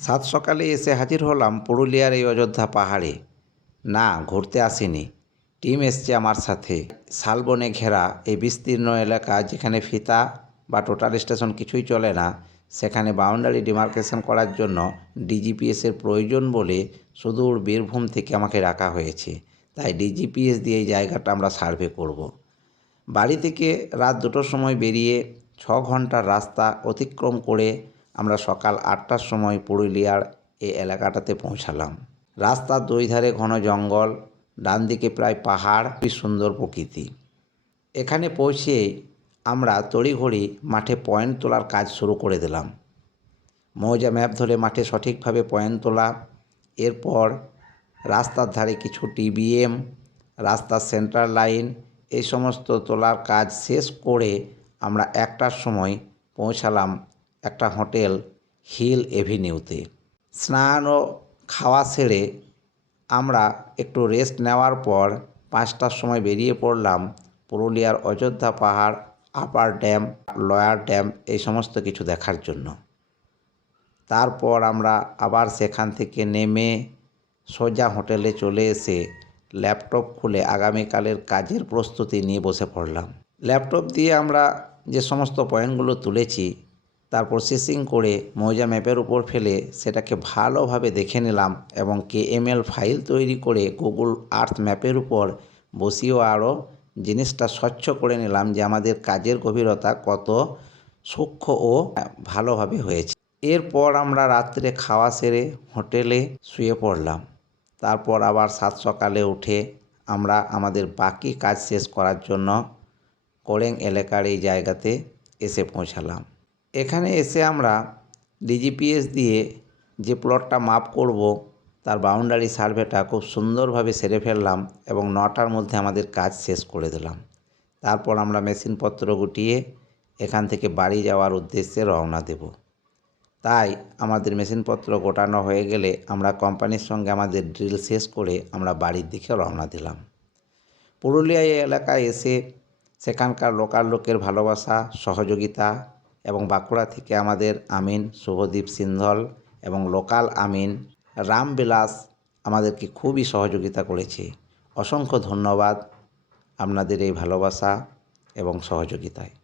সাত সকালে এসে হাজির হলাম পুরুলিয়ার এই অযোধ্যা পাহাড়ে। না, ঘুরতে আসিনি। টিম এসছে আমার সাথে। শালবনে ঘেরা এই বিস্তীর্ণ এলাকা যেখানে ফিতা বা টোটাল স্টেশন কিছুই চলে না, সেখানে বাউন্ডারি ডিমার্কেশন করার জন্য ডিজিপিএসের প্রয়োজন বলে সুদূর বীরভূম থেকে আমাকে রাখা হয়েছে। তাই ডিজিপিএস দিয়ে এই জায়গাটা আমরা সার্ভে করব। বাড়ি থেকে রাত দুটোর সময় বেরিয়ে ছ ঘণ্টার রাস্তা অতিক্রম করে আমরা সকাল আটটার সময় পুরুলিয়ার এই এলাকাটাতে পৌঁছালাম। রাস্তার দুই ধারে ঘন জঙ্গল, ডান দিকে প্রায় পাহাড়, কি সুন্দর প্রকৃতি। এখানে পৌঁছে আমরা তড়িঘড়ি মাঠে পয়েন্ট তোলার কাজ শুরু করে দিলাম। মৌজা ম্যাপ ধরে মাঠে সঠিকভাবে পয়েন্ট তোলা, এরপর রাস্তার ধারে কিছু টিবিএম রাস্তার সেন্টার লাইন, এই সমস্ত তোলার কাজ শেষ করে আমরা একটার সময় পৌঁছালাম একটা হোটেল হিল এভিনিউতে। স্নান ও খাওয়া সেরে আমরা একটু রেস্ট নেওয়ার পর পাঁচটার সময় বেরিয়ে পড়লাম পুরুলিয়ার অযোধ্যা পাহাড়, আপার ড্যাম, লয়ার ড্যাম এই সমস্ত কিছু দেখার জন্য। তারপর আমরা আবার সেখান থেকে নেমে সোজা হোটেলে চলে এসে ল্যাপটপ খুলে আগামীকালের কাজের প্রস্তুতি নিয়ে বসে পড়লাম। ল্যাপটপ দিয়ে আমরা যে সমস্ত পয়েন্টগুলো তুলেছি তার প্রসেসিং করে মৌজা ম্যাপের উপর ফেলে সেটাকে ভালোভাবে দেখে নিলাম এবং কেএমএল ফাইল তৈরি করে গুগল আর্থ ম্যাপের উপর বসিয়েও আরও জিনিসটা স্বচ্ছ করে নিলাম যে আমাদের কাজের গভীরতা কত সূক্ষ্ম ও ভালোভাবে হয়েছে। এরপর আমরা রাত্রে খাওয়া সেরে হোটেলে শুয়ে পড়লাম। তারপর আবার সাত সকালে উঠে আমরা আমাদের বাকি কাজ শেষ করার জন্য কোরেং এলাকার এই জায়গাতে এসে পৌঁছালাম। এখানে এসে আমরা ডিজিপিএস দিয়ে যে প্লটটা মাপ করব, তার বাউন্ডারি সার্ভেটা খুব সুন্দরভাবে সেরে ফেললাম এবং নটার মধ্যে আমাদের কাজ শেষ করে দিলাম। তারপর আমরা মেশিনপত্র গুটিয়ে এখান থেকে বাড়ি যাওয়ার উদ্দেশ্যে রওনা দেব। তাই আমাদের মেশিনপত্র গোটানো হয়ে গেলে আমরা কোম্পানির সঙ্গে আমাদের ড্রিল শেষ করে আমরা বাড়ির দিকে রওনা দিলাম। পুরুলিয়া এলাকায় এসে সেখানকার লোকাল লোকের ভালোবাসা, সহযোগিতা এবং বাঁকুড়া থেকে আমাদের আমিন শুভদীপ সিন্ধল এবং লোকাল আমিন রামবিলাস আমাদেরকে খুবই সহযোগিতা করেছে। অসংখ্য ধন্যবাদ আপনাদের এই ভালোবাসা এবং সহযোগিতায়।